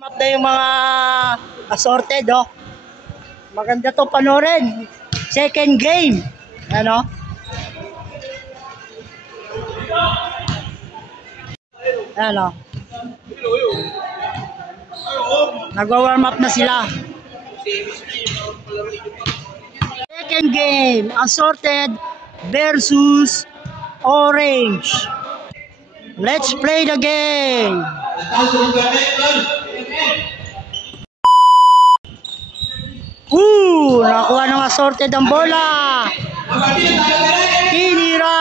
Mat na yung mga assorted, oh. Maganda to panoorin. Second game. Ano? Ano? Nagwa-warm up na sila. Second game, assorted versus orange. Let's play the game. Nakuha ng assorted ang bola. Tinira.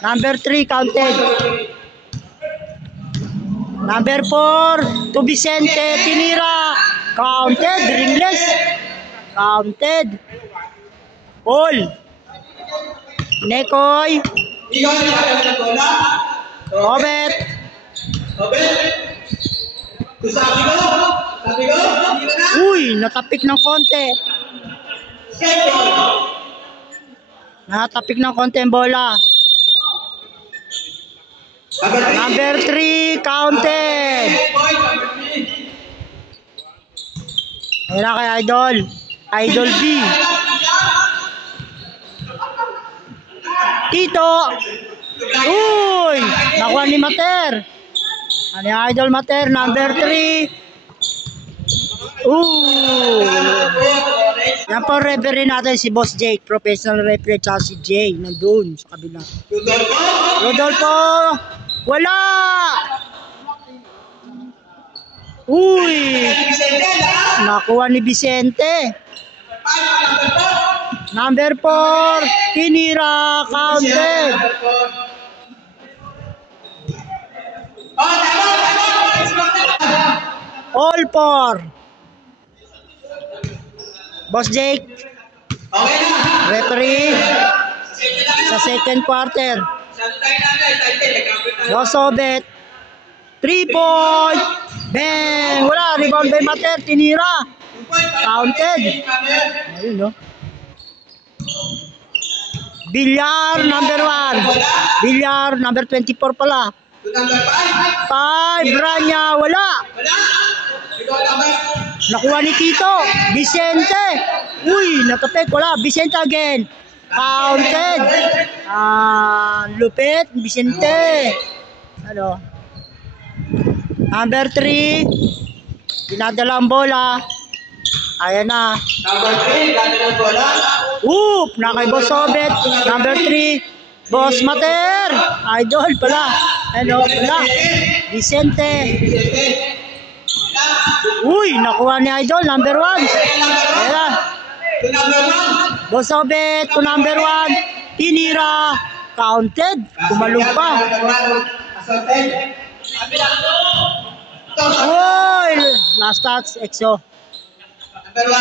Number 3 counted. Number 4 to Vicente. Tinira. Counted. Ringless. Counted. Ball. Nekoy. Robert. Uy, natapik ng konti. Natapik ng konti ang bola. Number 3 counted. Ayan kay Idol. Idol B. Tito. Uy, nakuha ni Mater. Ano yung Idol Mater? Number 3. Yan po referee natin si Boss Jake. Professional referee tsaka si Jay. Nandun sa kabila. Rodolfo. Wala. Uy. Nakuha ni Vicente. Number 4. Tinira. Counted. All 4. Boss Jake. Referee sa second quarter. Boss Obet. 3 point. Bang! Wala. Rebound by Mater. Tinira. Counted. Ayun, no? Villar number 1. Villar number 24 pala. 5. Branya. Wala. Nakuha ni Tito. Vicente. Uy, natapik. Wala. Vicente again. Counted. Lupit. Vicente. Ano? Number 3. Dinadala ang bola. Ayan na. Number 3. Dinadala ang bola. Nakay Boss Obet. Number 3. Boss Mater. Idol pala. Ano pala? Vicente. Uy, nakuha ni Idol. Number 1. Ayan. Boss Obet to number 1. Tinira. Counted. Tumalong pa. Uy, last touch. EXO. Number 1.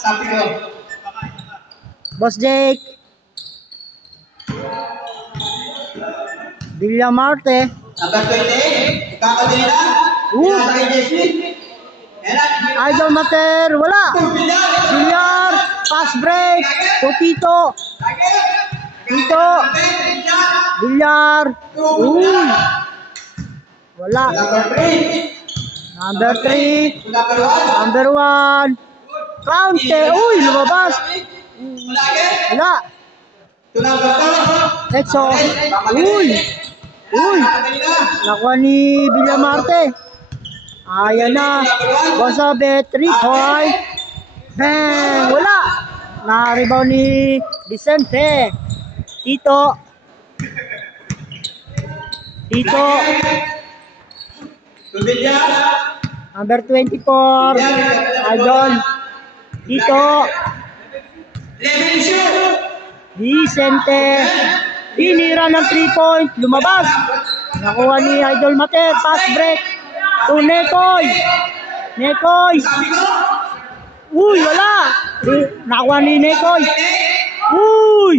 Sabi ko. Boss Jake. Villamarte. Number 20. Kakadila. Idol Mater. Wala. Villar. Pass break. To Tito. Tito. Villar. Wala. Number 3. Number 1. Counte. Lumabas. Wala. Exo. Nakuha ni Villamarte. Ayan na. Boss Obet. 3 point. Bang. Wala. Na-rebound ni Vicente. Tito. Number 24. Idol. Tito. Vicente. Tinira ng 3 point. Lumabas. Nakuha ni Idol Mater. Pass break. To Nekoy. Wala. Nakuha ni Nekoy.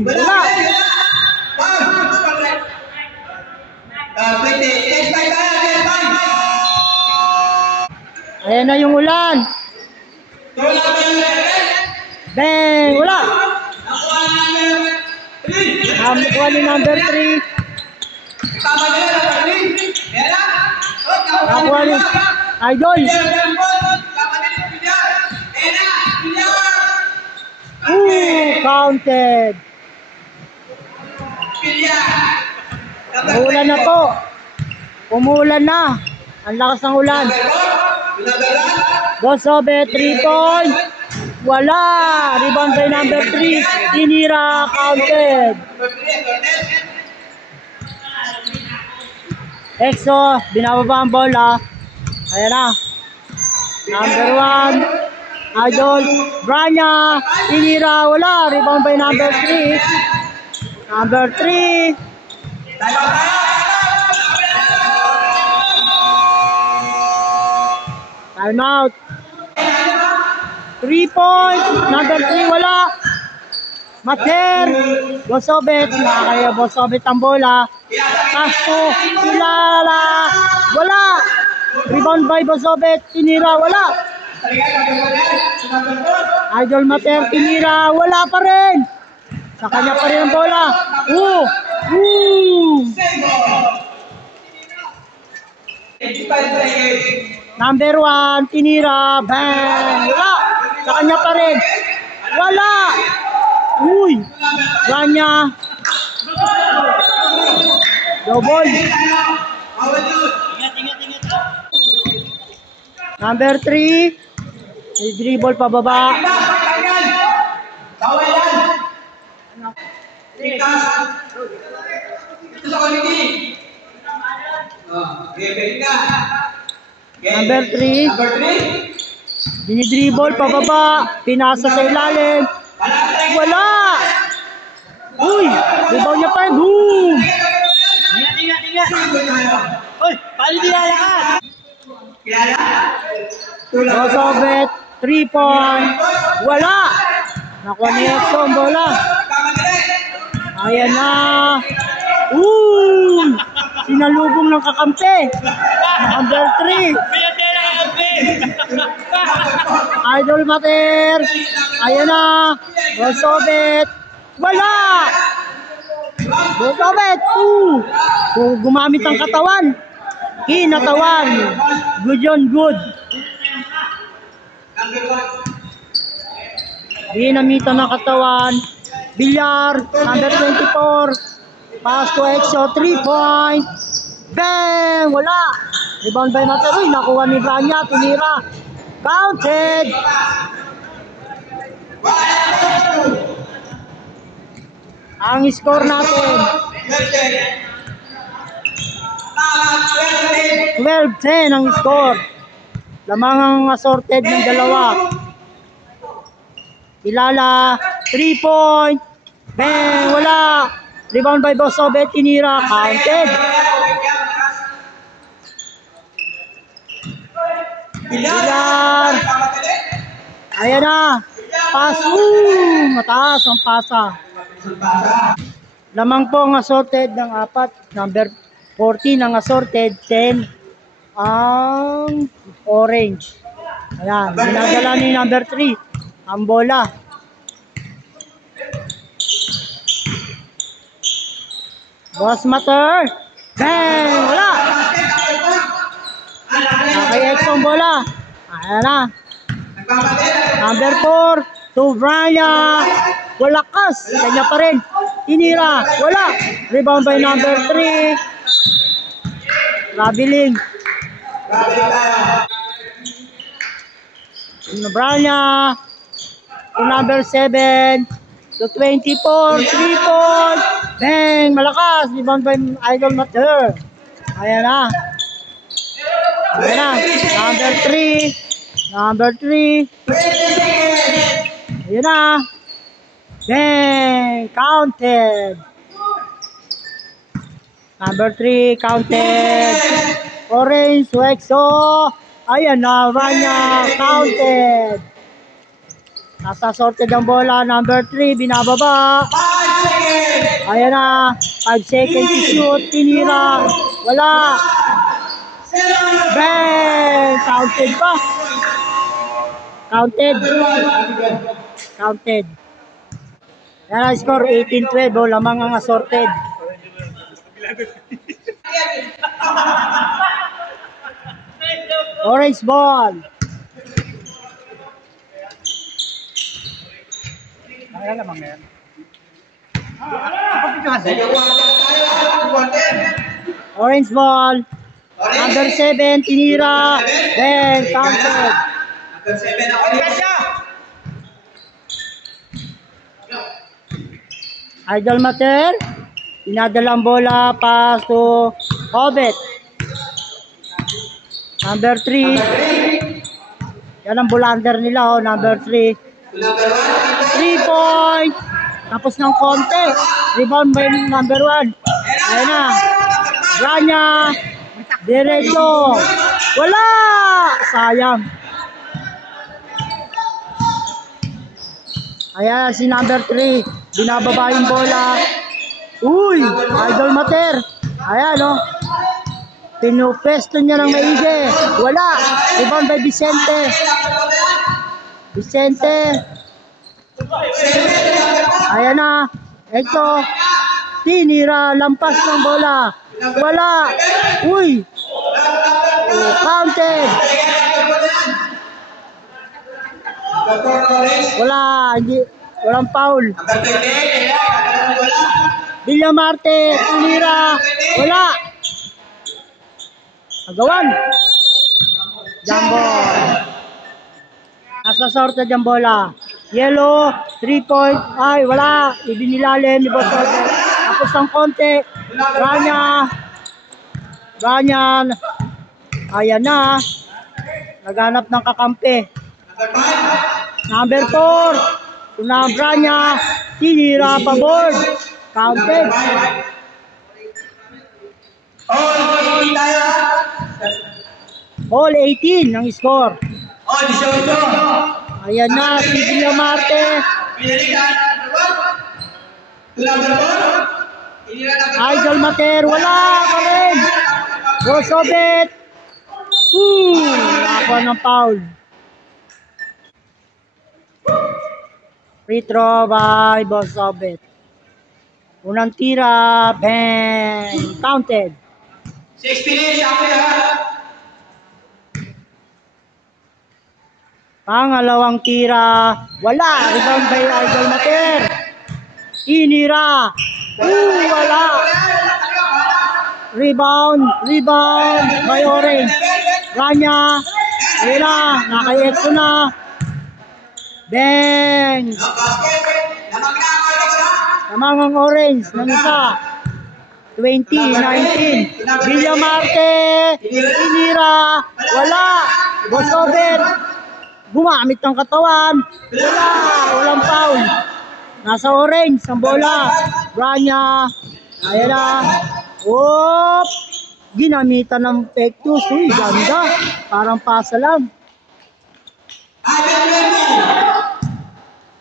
Wala. Ayan na yung ulan. Bang! Wala. Nakuha ni number 3. Nakuha ni Idol. Counted. Umulan na po. Umulan na. Ang lakas ng ulan. Bosobe, 3 point. Wala. Rebound by number 3. Tinira, counted. Exo, binababa ang bola. Ayan na. Number 1. Idol, Branya. Tinira, wala. Rebound by number 3. Number 3. Time out. 3 point. Number 3 wala. Mater. Bosobet. Nakakaya Bosobet ang bola. Pasto. Kilala. Wala. Rebound by Bosobet. Tinira. Wala. Idol Mater. Tinira. Wala pa rin. Sa kanya pa rin ang bola. Number 1, tinira, bang, wala, sa kanya pa rin, wala, Ranya, double, number 3, dribble pababa, number 3, dinidribble pababa, pinasa sa ilalim, wala, rebound niya pa rin, boom, paano di lalakad? Bosobet, 3 point, wala, nakuha niya ang bola, ayan na, sinalubong ng kakampi, number 3, Idol Mater, ayan na, Bosobet, wala, Bosobet, gumamit ang katawan, kinatawan, good yun, good, ginamitan ng katawan, Bilyar, number 24, pass to Exo, 3 point, bang, wala, rebound by Mater, nakuha ni Branya, tinira, counted. Ang score natin 12-10 ang score. Lamang ang assorted ng dalawa. Kilala, 3 point, bang, wala, rebound by Bosobet, tinira, counted. Bilyar, ayan na, pass, mataas ang pasa. Lamang po ang assorted ng 4, number 14 ang assorted, 10 ang orange. Ayan, ginagala ni number 3 ang bola. Boss Mater, bang, wala. Nakay-ex ang bola. Ayan na. Number 4, to Branya. Walakas. Kanya pa rin. Tinira. Wala. Rebound by number 3. Rabiling. Branya. To number 7. To 24. 3 point. Bang. Malakas. Rebound by Idol Mater. Ayan na. Ayan na. Number 3. Number 3. Ayan na. Bang! Counted. Number 3, counted. Orange, Exo. Ayan na, Ranya, counted. Nasa sorted ang bola. Number 3, binababa. Ayan na, 5 seconds to shoot. Tinira. Wala. Bang! Counted pa. Counted. Counted. Yan ang score, 18-12. Oh, lamang ang assorted. Orange ball. Ayan lamang na yan. Medyo quarter tayo. Quarter. Orange ball. Number 7, tinira. Then, counted. Number 7 ako rin siya. Idol Mater. Inadalang bola pass to Obet. Number 3. Yan ang bulander nila, oh. Number 3. Number 1. 3 point. Tapos ng konti. Rebound by number 1. Ayan na. Rania. Diretso. Wala. Sayang. Ayan si number 3. Binababa yung bola. Uy. Idol Mater. Ayan o. Pinupesto niya ng maigi. Wala. Rebound by Vicente. Vicente. Ayan na. Ito. Tinira. Lampas ng bola. Wala. Uy. Counted. Wala. Hindi. Walang foul. Villamarte. Tinira. Wala. Agawan. Jumbo. Nasa sorted yung bola. Yellow, 3 point. Ay, wala. Ibinilalim ni Boss Robert. Tapos ng konti. Ganyan. Ayan na. Naghanap ng kakampi. Number 4. Tunabra niya. Tinira pa board. Counted. All 18 ang score. Ayan na, si Villamarte. Idol Mater, wala pa rin. Boss Obet. Nakakuha ng foul. Free throw by Boss Obet. Unang tira, bang, counted. 6 minutes, ako yan. Pangalawang tira, wala. Rebound by Idol Mater. Inira. Wala. Rebound by Orange. Rania. Ayun na, naka-exo na. Bang. Tamang ang Orange ng isa. 20-19. Villamarte. Inira. Wala. Boss Obet. Gumamit ng katawan. Wala. Walang foul. Nasa Orange ang bola. Rania. Ayan na. Oop. Ginamitan ng pectus. Uy, ganda. Parang pasa lang.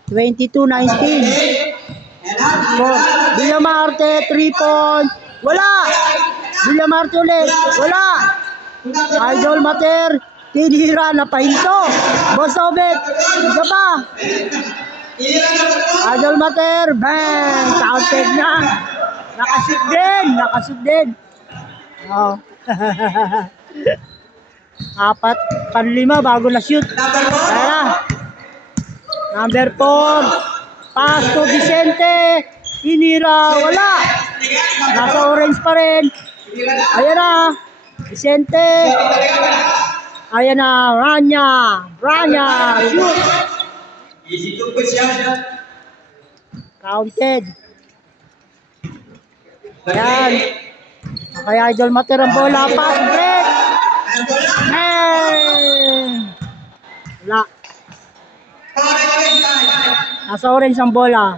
22-19. Villamarte, 3 point. Wala. Villamarte ulit. Wala. Idol Mater. Tinira na pahinto. Boss Obet. Isa pa. Idol Mater. Bang. Counted na. Nakashoot din. Oh. 4-5 bago na shoot. Tara. Number 4. Pass to Vicente. Tinira. Wala. Nasa Orange pa rin. Ayan na. Vicente. Ayan na. Rania. Shoot. Easy to push yan. Counted. Ayan. Kaya Idol Mater ang bola. Pass break. Wala. Nasa Orange ang bola.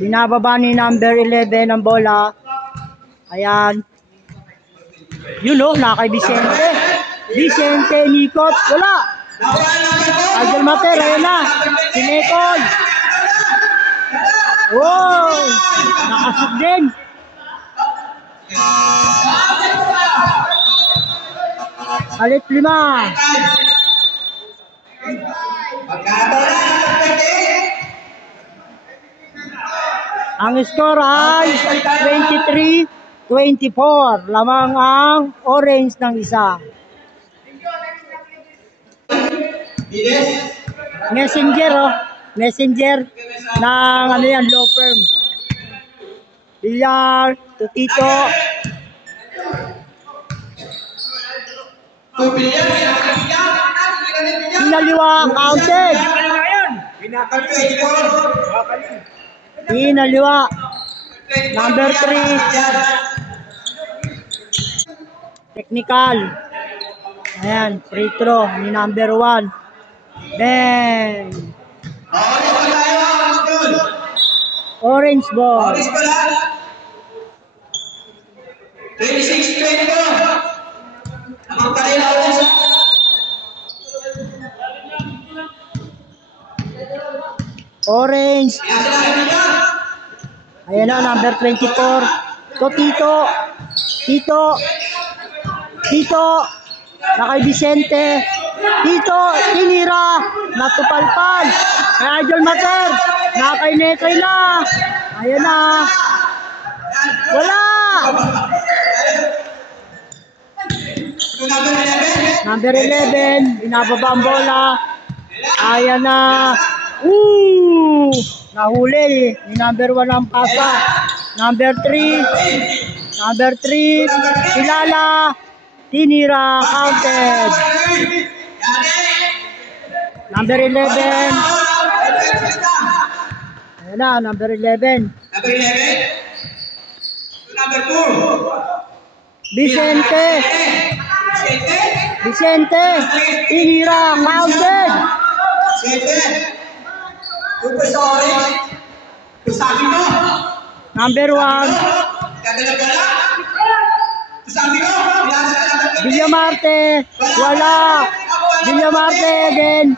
Binababa ni number 11 ang bola. Ayan. Yun o, nakay Vicente. Vicente, Nikot. Wala. Idol Mater, ayan na. Sinekoy. Wow. Nakasok din. Palit 5. Pagkataon na, 20. Ang score ay 23-24. Lamang ang orange ng isa. Bilis. Messenger, oh. Messenger ng ano yan, law firm. Bilyar, Tutito. Pinaliwa, counted. Pinaliwa. Number 3. Technical. Ayan, free throw ni number 1. Bang! Orange ball. 26-22. Ang kanila orange. Orange. Ayan na, number 24. Tito. Nakay Vicente. Tito, tinira. Natupalpal. Kay Idol Mater. Nakay Nekay na. Ayan na. Wala. Number 11. Binababa ang bola. Ayan na. Nahuli ni number 1 ang pasa. Number 3. Kilala. Tinira. Counted. Number 11. Ayan na, number 11. Number 11. Number 2. Vicente. Tinira. Counted. 7. Tupo sa orange. Sabi mo. Number 1. Gagala-gala. Sabi mo. Villamarte. Wala. Villamarte again.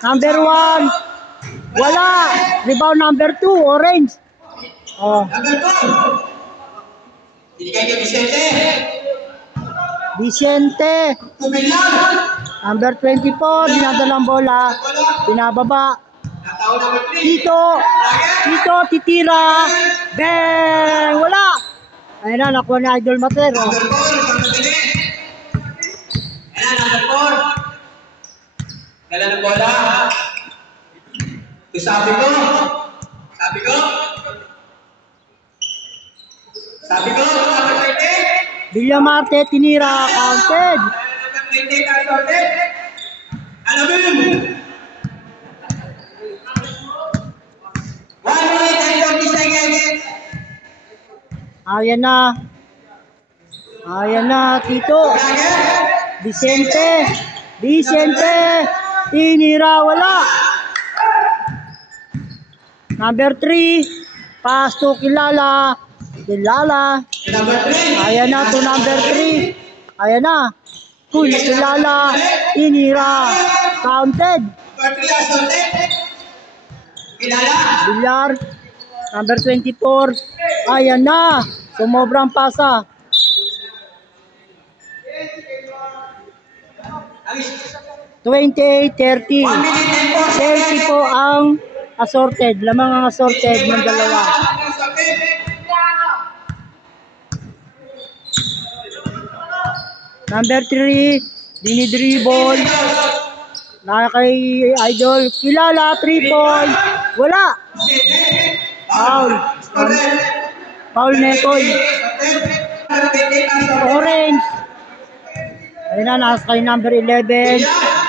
Number 1. Wala. Rebound number 2. Orange. Oh. Number 2. Binigay kay Vicente. Tumilan. Number 24. Dinadalang bola. Binababa. Nataon number 3. Tito, titira. Bang! Wala. Ayun na, nakuha ni Idol Mater. Oh. Number 4. Ayan, number 4. Dala ng bola. Sabi ko. Number 20. Villamarte, tinira. Counted. Number 20, counted. Ano ba yun? 1 minute and 30 seconds. Ayan na, Tito. Vicente. Tinira, wala. Number 3. Pass to Kilala. Number 3. Ayan na to number 3. Ayan na. Kilala. Tinira. Counted. Number 3, assaulted. Kilala. Bilyar. Number 24. Ayan na. Sumobrang pasa. 28-30. 30 po ang assorted. Lamang ang assorted ng dalawa. Number 3. Dinidribble. Kay Idol. Kilala. 3 point. Wala. Foul Nekoy. Orange. Ayun na, nasa kay number 11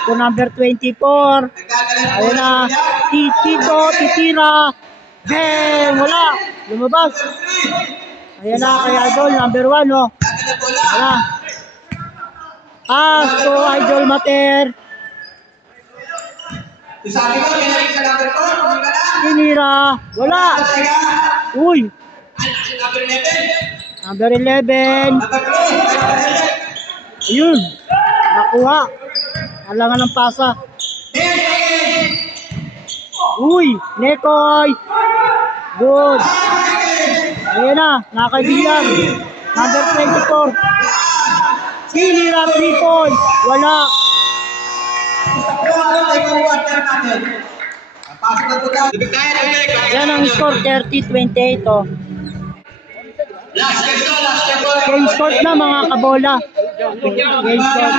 to number 24. Ayun na, Tito, titira. Bang! Wala. Lumabas. Ayun na, kay Idol, number 1, oh. Wala. Pass to Idol Mater. Sabi ko, pinalik sa number 4. Tinira. Wala. Uy. Number 11. Number 11. Ayun. Nakuha. Alangan ng pasa. Uy. Nekoy. Good. Ayun na. Nakaibigan. Number 24. Tinira 3 points. Wala. Yan ang score, 30-28 oh. Game score na mga kabola. Game score.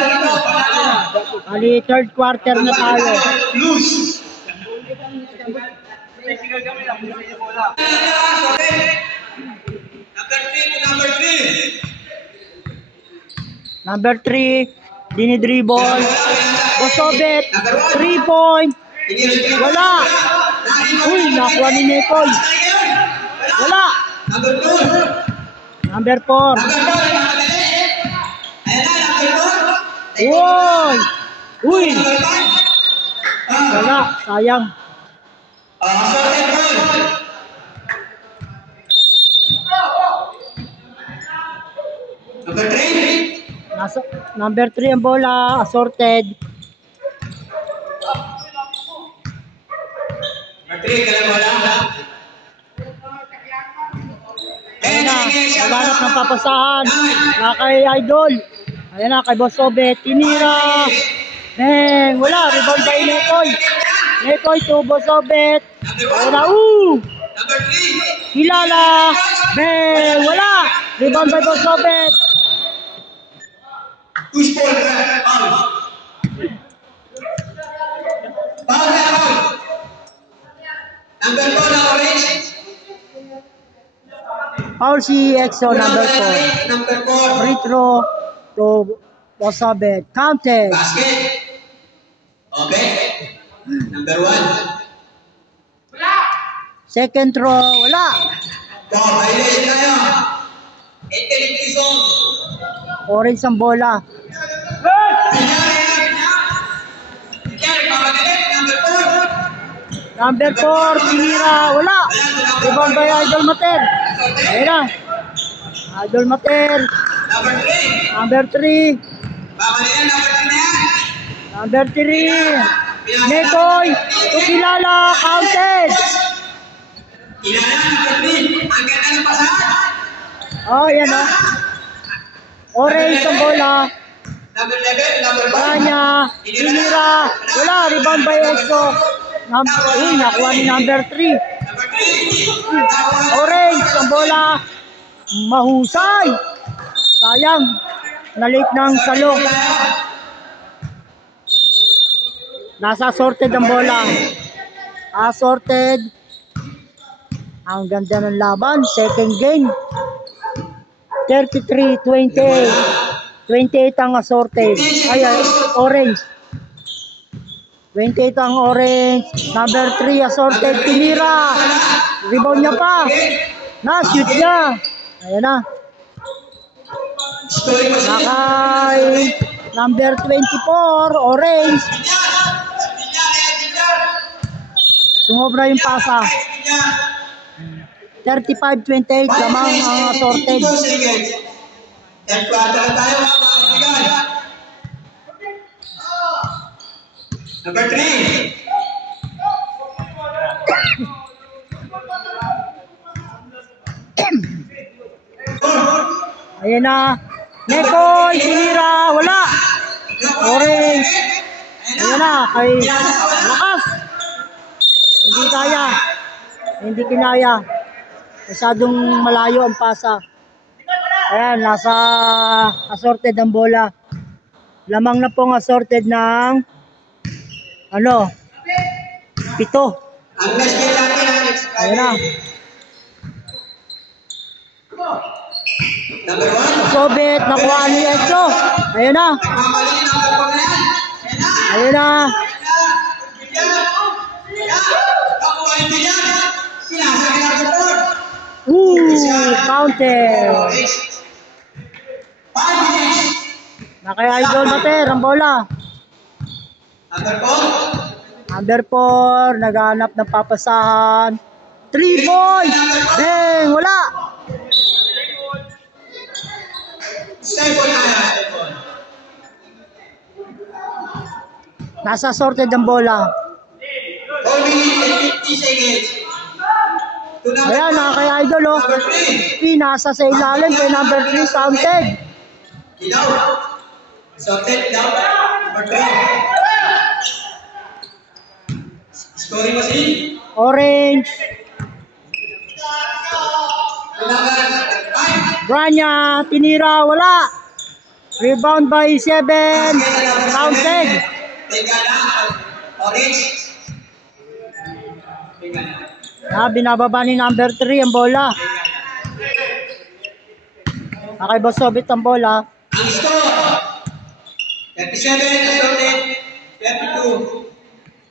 Ali, third quarter na tayo. Number 3, dinidribble. Bosobet, 3 point. Wala. Uy, nakuha ni Nicole. Wala. Number 4. Uy. Uy. Wala, sayang. Number 3. Number 3 ang bola, assorted. Ayan na, maghanap ng papasahan. Na kay Idol. Ayan na, kay Bosobet. Tinira. Bang, wala. Rebound by Nekoy. Nekoy to Bosobet. Ayan na, Hilala. Bang, wala. Rebound by Bosobet. Push ball, foul. Foul. Number 4 na orange. Foul si EXO, number 4. Number 4. Free throw to Bosobet. Counted. Basket. Okay. Number 1. Second throw, wala. Violation tayo. Intelligent zone. Orange ang bola. Number 4, tinira, wala. Rebound by Idol Mater. Ayan na. Idol Mater. Number 3. Number 3. Nekoy. Tukilala, counted. Oh, yan o. Orange ang bola. Number 11, number 1. Kanya, tinira, wala. Rebound by EXO. Nakuha ni number 3. Orange ang bola. Mahusay. Sayang. Nalik ng salo. Nasa sorted ang bola. Assorted. Ang ganda ng laban. Second game. 33-28. 28 ang assorted. Ay, orange. 28 ang orange. Number 3 assorted. Tinira. Rebound niya pa. Na-shoot niya. Ayan na. Nakay number 24 orange. Sumobra yung pasa. 35-28 lamang ang assorted. Number 3. Ayan na. Nekoy, tinira, wala. Orange. Ayan na, kay lakas. Hindi kaya. Hindi kinaya. Masyadong malayo ang pasa. Ayan, nasa assorted ang bola. Lamang na pong assorted ng 7. Ayan na. Number 1. Sobet, nakuha ni EXO. Ayan na. Ayan na. Counter. Naka-idol Mater ang bola. Number 4, naghanap ng papasahan. 3 points. Bang, wala. Nasa sorted ang bola. Ayan, kay Idol oh. Nasa sa ilalim kay number 3 counted. Sorted down. Number 3. Scoring machine. Orange. Branya, tinira, wala. Rebound by 7. Counted. Orange. Binababa ni number 3 ang bola. Nakay Bosobit ang bola. Ang score. 37 assorted. 32.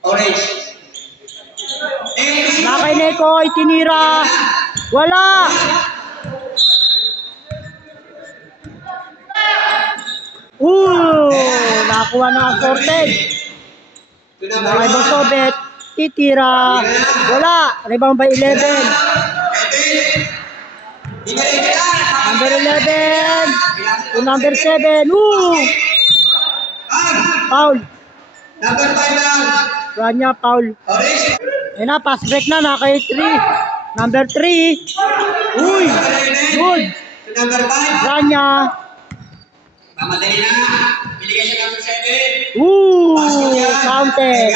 Orange. Nakay Nekoy, tinira. Wala. Nakuha na ang sorted. Nakay Bosobit, titira. Wala. Rebound by 11. Number 11. To number 7. Foul. Number 5 lang. Branya, foul. Orange. Ayun na, pass break na, nakay 3. Number 3. Uy, good. Number 5. Branya. Mamadali na. Biligay siya number 7. Counted.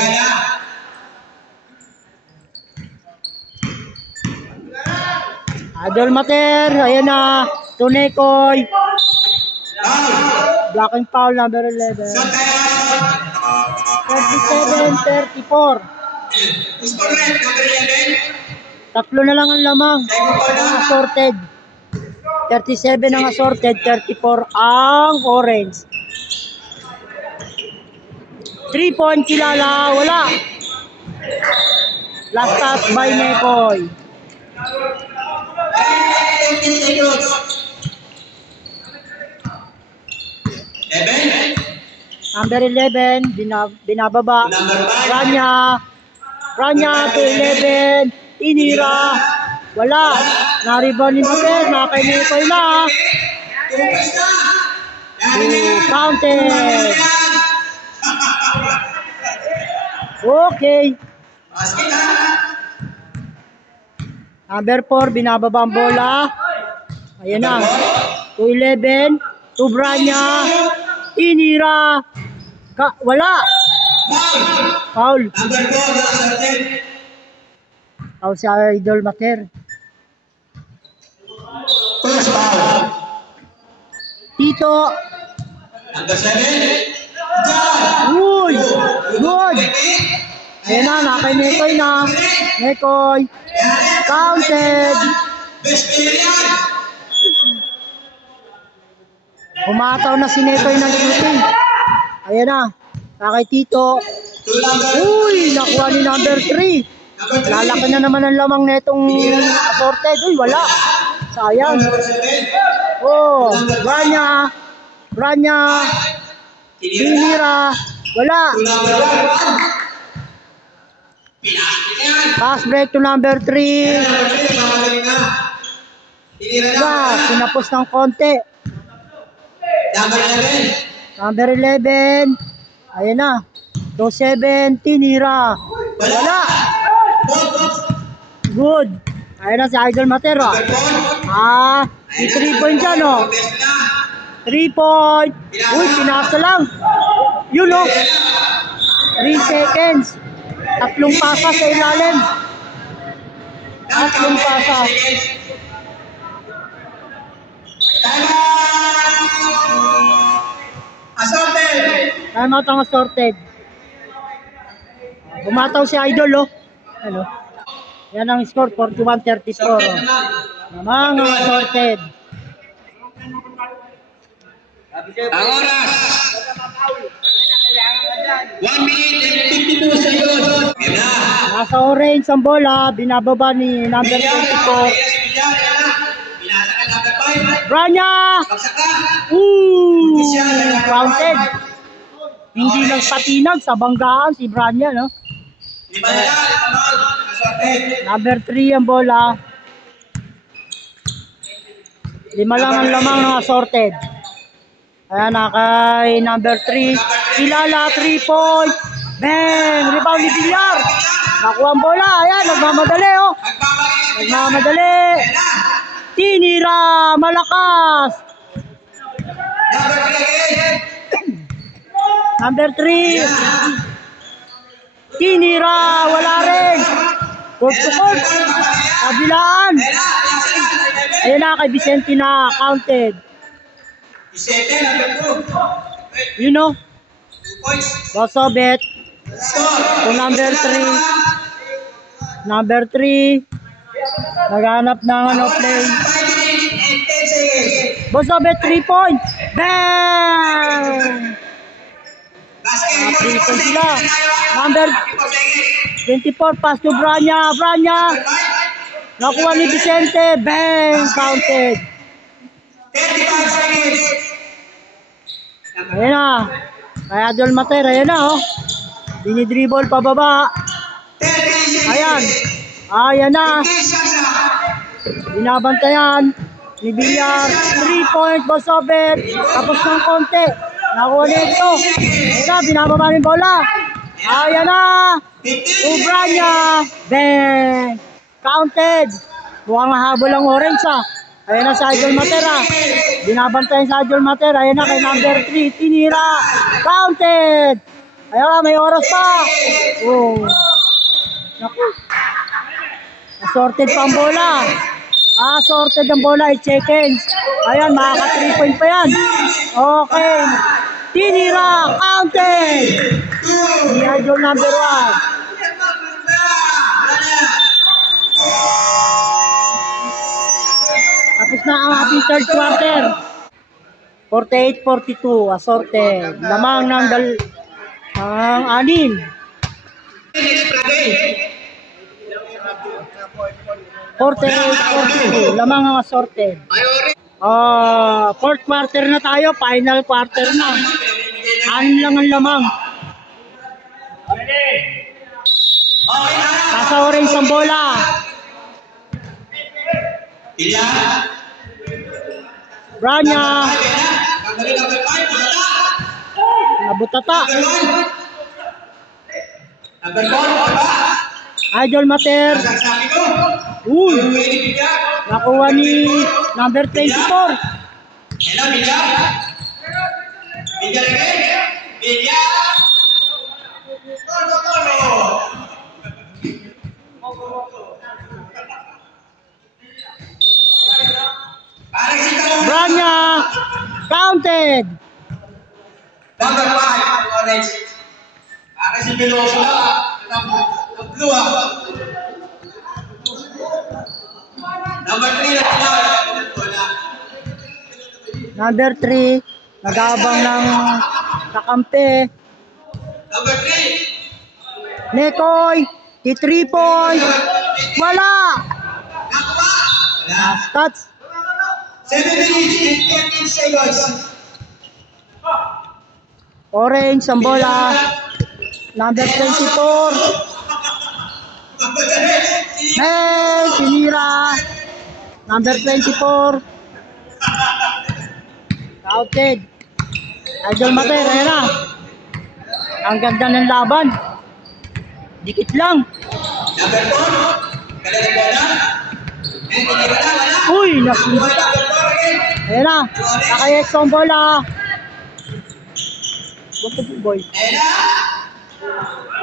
Idol Mater, ayan na. Tunekoy. Blocking foul, number 11. 37-34. Score red, number 11. Tatlo na lang ang lamang. Assorted. 37 ang assorted, 34 ang orange. 3 point kilala, wala. Last touch by Nekoy. Number 11, binababa. Branya to 11. Inira. Wala. Na-rebound ni Mater. Nakay Nekoy na. Counted. Okay. Number 4, binababa ang bola. Ayan na. To 11. To Branya. Inira. Wala. Foul. Foul si Idol Mater. First foul. Tito. Number 7. Uy. Good. Ayan na. Nakay Nekoy na. Nekoy. Counted. Umataw na si Nekoy ng shooting. Ayan na. Nakay Tito. Uy, nakuha ni number 3. Lalaki na naman ang lamang netong assorted. Uy, wala. Sayang. Branya. Tinira. Wala. Pass break to number 3. Sinapos ng konti. Number 11. Ayan na. To 7. Tinira. Wala. Good. Ayan na si Idol Mater. May 3 points dyan, 3 point. Uy, pinasa lang. Yun, 3 seconds. 3 pasa sa ilalim. 3 pasa. Assorted. Time out ang assorted. Umataw si Idol, Ano? Yan ang score, 41-34. Namang assorted. Ang oras. 1 minute and 52 seconds. Nasa orange ang bola, binababa ni number 24. Branya! Counted. Hindi lang patinag sa banggaan si Branya, Number 3 ang bola. 5 lang ang lamang ng assorted. Ayan na kay number 3. Kilala, 3 point. Bang! Rebound ni Villar. Nakuha ang bola. Ayan, nagmamadali, Nagmamadali. Tinira. Malakas. Number 3. Tinira. Wala rin. Court to court. Kabilaan. Ayan na kay Vicente na. Counted. Vicente, number 2. You know. 2 points. Bosobet. Score. To number 3. Number 3. Naghanap ng play. 5 minutes and 10 seconds. Bosobet 3 points. Bang! Basket. 3 points sila. Number 24. Pass to Branya. Branya. Nakuha ni Vicente. Bang! Counted. 35 seconds. Ayan na. Kaya Idol Mater. Ayan na oh. Dinidribble pababa. 30 seconds. Ayan. Ayan na. Binabantayan ni Villar. 3 points. Bosobet. Tapos ng konti. Nakuha na ito. Ayan na. Binababa ng bola. Ayan na. Ubranya. Bang. Counted. Mukhang mahabol ang orange ah. Ayan na sa Idol Mater ah. Binabantayan sa Idol Mater. Ayan na kay number 3. Tinira. Counted. Ayan na. May oras pa. Oh. Naku. Assorted pa ang bola. Assorted ang bola. 8 seconds. Ayan. Makaka 3 point pa yan. Okay. Tinira. Counted. Ni Idol number 1. Tapos na ang ating third quarter. 48-42. Assorted. Lamang ng ang 6. 48-42. Lamang ang assorted. Fourth quarter na tayo. Final quarter na. 6 lang ang lamang. Nasa orange ang bola. Branya. Nabutata. Idol Mater. Uy. Nakuha ni number 24. Branya. Counted. Number 5, orange. Para si Veloso ng blue ah. Number 3 na Number 3. Nag-aabang ng kakampi. Number 3. Nekoy. 3 points. Wala. Nakuha. Touch. 7 minutes and 13 seconds. Orange ang bola. Number 24. Hey, sinira. Number 24. Counted. Idol Mater, ayan na. Ang ganda ng laban. Dikit lang. Number 4. Kailan bola? Uy, nasunod. Ayan na. Naka-X ang bola. Bukod boy.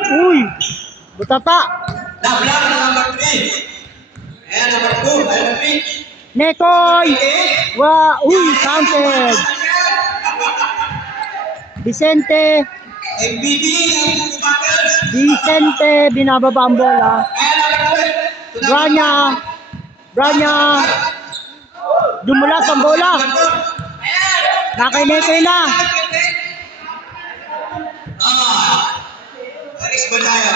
Uy, butata. Nablang na number 3. Ayan, number 2. Number 3. Nekoy. Uy, counted. Vicente. MVP ng Buckers. Vicente, binababa ang bola. Ayan, number 2. Branya. Branya. Dumulas ang bola. Nakay-Nekoy na. Next ball tayo.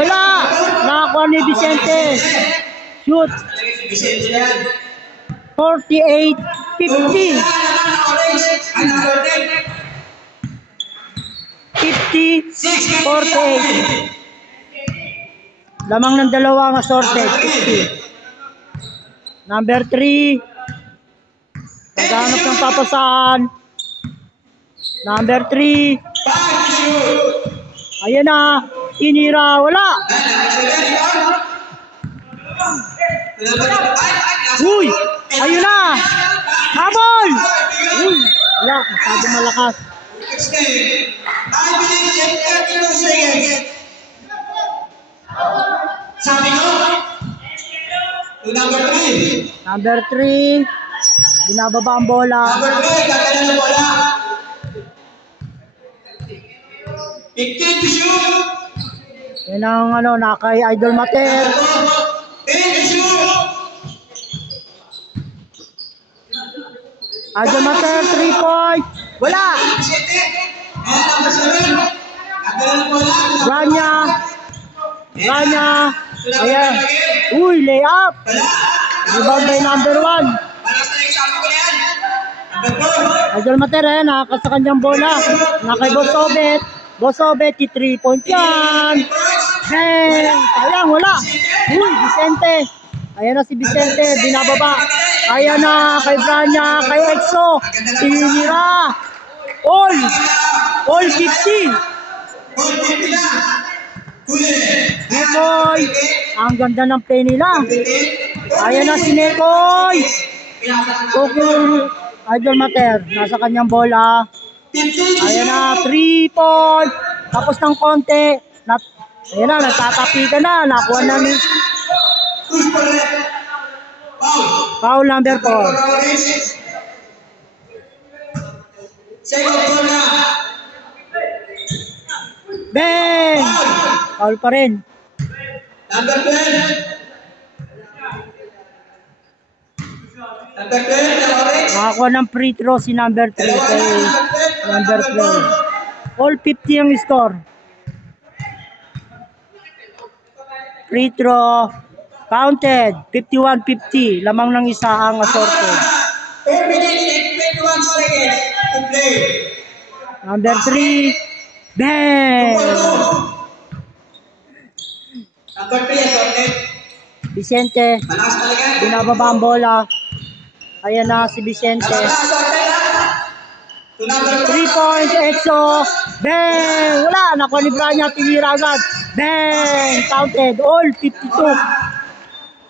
Wala. Nakakuha ni Vicente. Shoot. Vicente yan. 48-50. 50-48. Lamang ng dalawang assorted. 50. Number 3. Paghanap ng papasahan. Number 3. Ayan na. Inira. Wala. Uy. Ayun na. Habol. Uy. Wala. Masyado malakas. 16. 5 minutes and 32 seconds. Sabi ko, to number 3. Number 3, binababa ang bola. Number 3, gagana ng bola. 15 to shoot. Yan ang kay Idol Mater. 10 to shoot. Idol Mater, 3 point. Wala. 7. And number 7. Gagana ng bola. Rania. Ayan. Uy, layup. Rebound by number 1. Paras na yung sabi ko na yan. Number 4. Idol Mater, nakaka sa kanyang bola. Nakay Bosobet. Bosobet, 3 point yan. Bang! Sayang, wala. Uy, Vicente. Ayan na si Vicente, binababa. Ayan na kay Branya, kay Exo. Tinira. All 50. Nekoy. Ang ganda ng play nila. Ayan na si Nekoy. Okay, Idol Mater, nasa kanyang bola. Ayan na, 3 point. Tapos ng konti. Ayan na, nagtatapikan na. Nakuha na ni foul number 4. Bang! Foul pa rin. Number 12. Number 12, the orange. Nakakuha ng free throw si number 3 kay number 12. All 50 ang score. Free throw counted. 51-50. Lamang ng isa ang assorted. 4 minutes and 21 seconds to play. Number 3. Bang! Number 3, assorted. Vicente. Malakas talaga. Binababa ang bola. Ayan na si Vicente. Assorted na. To number 3 points, Exo. Bang! Wala. Nakuha ni Branya. Tinira agad. Bang! Counted. All 52.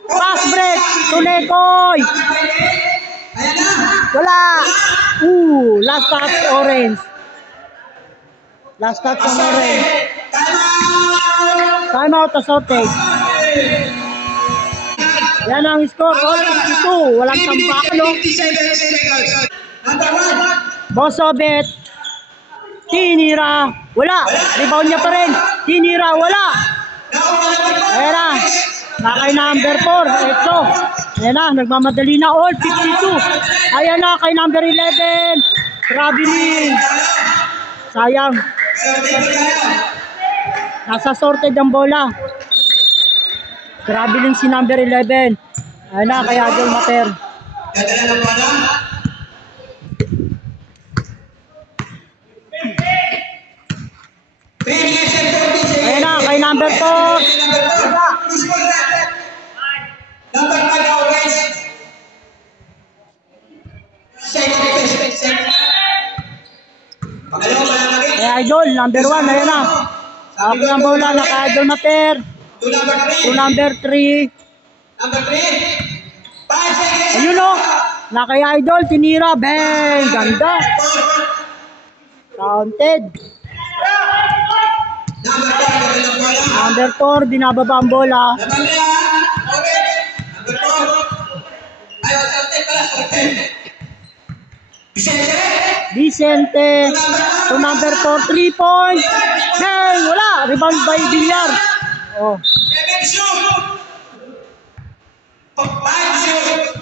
Pass break. Tunekoy. Ayan na. Wala. Last touch orange. Last touch on orange. Time out assorted. Yan ang score. All 52. Walang tambaklo. 57 seconds. Number 1. Bosobet. Tinira. Wala. Rebound niya pa rin. Tinira. Wala. Ayan na. Kay number 4. Exo. Ayan na. Nagmamadali na. All 52. Ayan na. Kay number 11. Traveling. Sayang. Nasa sorted ang bola. Traveling si number 11. Ayan na. Kay Idol Mater. Dadala ng bola. Ayan na. Kay number 4. Number 5 orange. Pagalaw pa lang lagi. Kay Idol. Number 1. Ayan na. Ako ng bola na kay Idol Mater. To number 3. To number 3. Number 3. 5 seconds. Ayun o. Na kay Idol. Tinira. Bang. Ganda. Counted. Number 4. Dadala ng bola. Number 4. Binababa ang bola. Number 3. Orange. Number 4. Ayaw, sorted pala. Sorted. Vicente. Vicente. To number 4. 3 point. Bang. Wala. Rebound by Villar. Oh. 7 shoot. 5 shoot.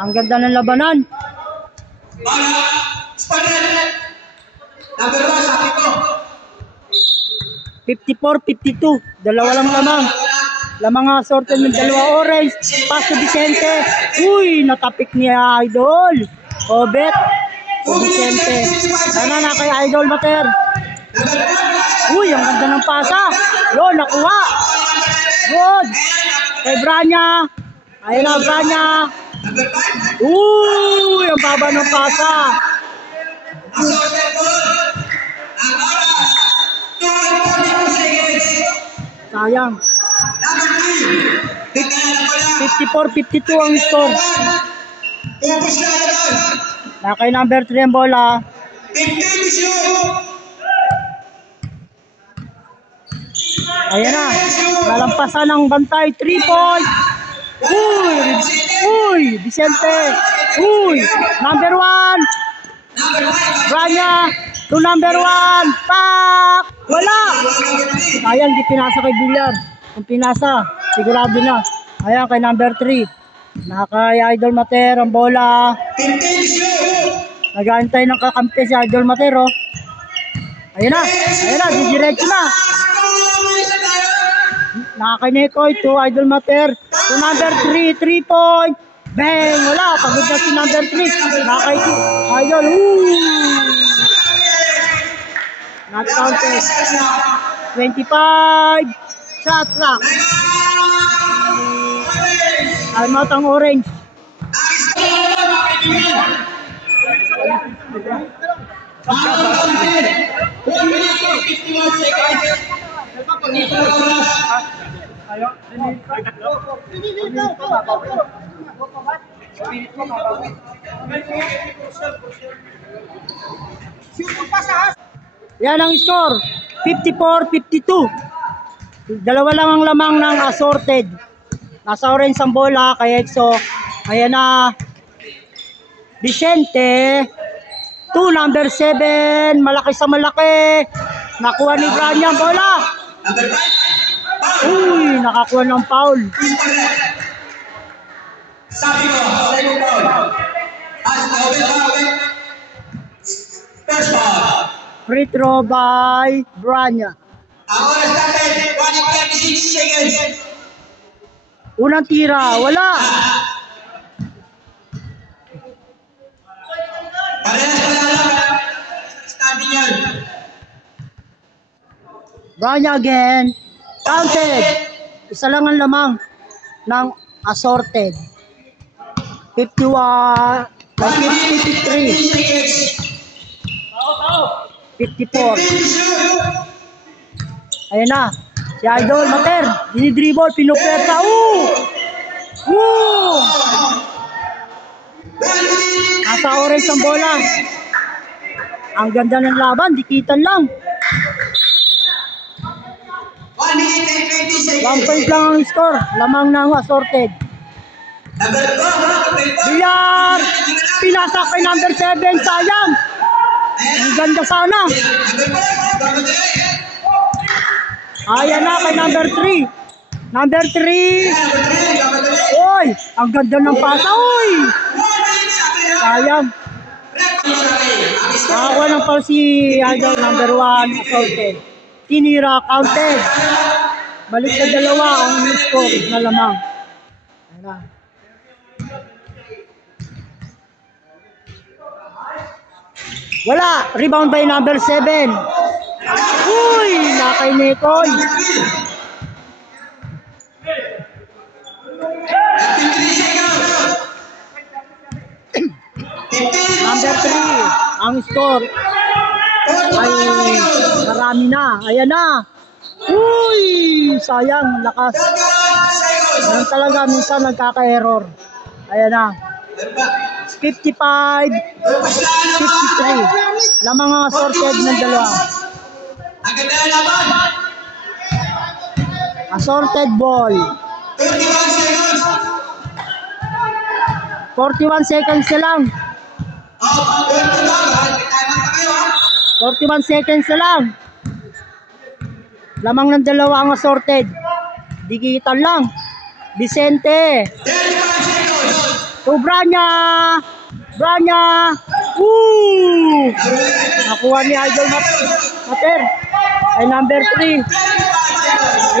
Ang ganda ng labanan. Bola. Spanner. Number 1, sabi ko. 54-52. Dalawa lang lamang. Lamang nga sorted ng dalawa orange. Pass to Vicente. Uy, natapik ni Idol. Obet. To Vicente. Sana na kay Idol Mater. Uy, ang ganda ng pasa. Yun, nakuha. Good. Kay Branya. Ayun na, Branya. Number 5. Uy, ang baba ng pasa. Assorted ball. Ang oras. 2:42 seconds. Sayang. Number 3. Dadala ng bola. 54-52 ang score. Ubus na agad. Na kay number 3 ang bola. 15-18. Ayan na. Nalampasan ng bantay. 3 point. Uy! Vicente. Uy! Number 1. Number 5. Branya. To number 1. Tak! Wala! Sayang, di pinasa kay Villar. Kung pinasa, sigurado na. Ayan, kay number 3. Kay Idol Mater ang bola. 15-18. Nag-aantay ng kakampi si Idol Mater, oh. Ayan na, didiretso na. Nakakinekoy to Idol Mater. To number 3, 3 point. Bang! Wala, pagod na si number 3. Nakay Idol. Not counted. 25. Shot clock. Timeout ang orange. Yan ang score. 54-52. Dalawa lang ang lamang ng assorted. Nasa orange ang bola kay Exo. Ayan na. Vicente. 2 number 7. Malaki sa malaki. Nakuha ni Branya ang bola. Number 5. Uy, nakakuha ng foul. Sabi ko, second foul. First foul. Free throw by Branya. Ang oras natin, 1:36 seconds. Unang tira, wala. Parehas pa lang. Sabi niyan. Branya again. Counted. Isa lang ang lamang ng assorted. 51, 53, 54. Ayan na. Si Idol Mater. Dinidribble. Pinuperta. Nasa orange ang bola. Ang ganda ng laban. Dikitan lang. 1 minute and 20 seconds. 1 point lang ang score. Lamang ng assorted. Number 2. Villar. Pinasa kay number 7. Sayang. Ang ganda sana. Ayan na kay number 3. Number 3. Uy, ang ganda ng pasa. Uy. Sayang. Nakakuha ng foul si Idol number 1 assaulted. Tinira, counted. Balik sa dalawa ang score na lamang. Ayan na. Wala. Rebound by number 7. Uy! Nakay Nekoy. Number 3. Ang score ay marami na. Ayan na. Uy! Sayang. Lakas. Yan talaga. Minsan nagkaka-error. Ayan na. 55, 53. Lamang ang assorted ng dalawa. Ang ganda na laban. Assorted ball. 31 seconds. 41 seconds na lang. 41 seconds na lang. Lamang ng dalawa ang assorted. Digital lang. Vicente. 35 seconds. To Branya. Branya. Woo! Nakuha ni Idol Mater. Ay number 3.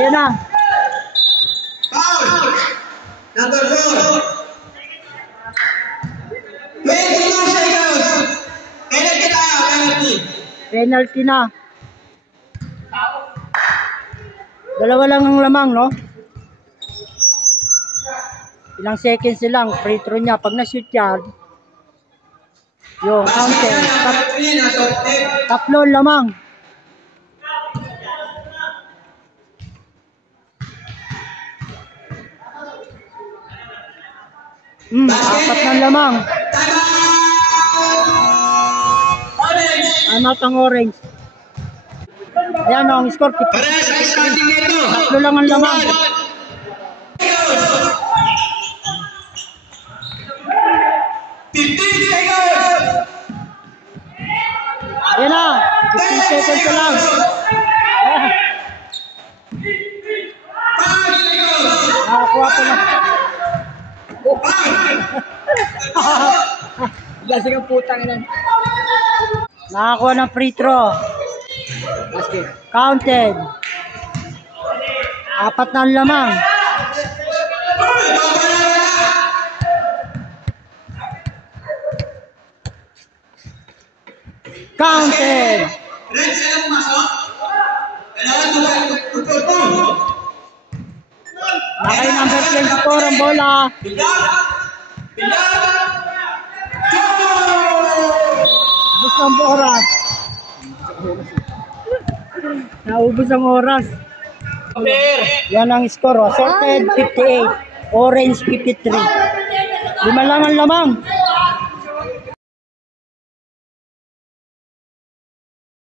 Ayan na. Foul. Number 4. 22 seconds. Penalty tayo, penalty. Penalty na. Dalawa lang ang lamang, no? Ilang seconds lang, free throw niya. Pag na-shoot yan, yung counter. Tatlo lamang. Apat na lamang. Timeout ang orange. Ayan ang score. Para sa starting nito. Tatlo lang ang laman. Ayan na. 15 seconds na lang. Ayan. Nakakuha pa na. Lasing ang putang ina. Nakakuha ng free throw. Basket. Counted. 4 na ang lamang. Counted. Red, sila pumasok. Kailangan tuloy. Nakay number 24 ang bola. Bildar! Bildar! Ubus ang oras. Naubos ang oras. Yan ang score. Sorted 58. Orange 53. 5 lang ang lamang.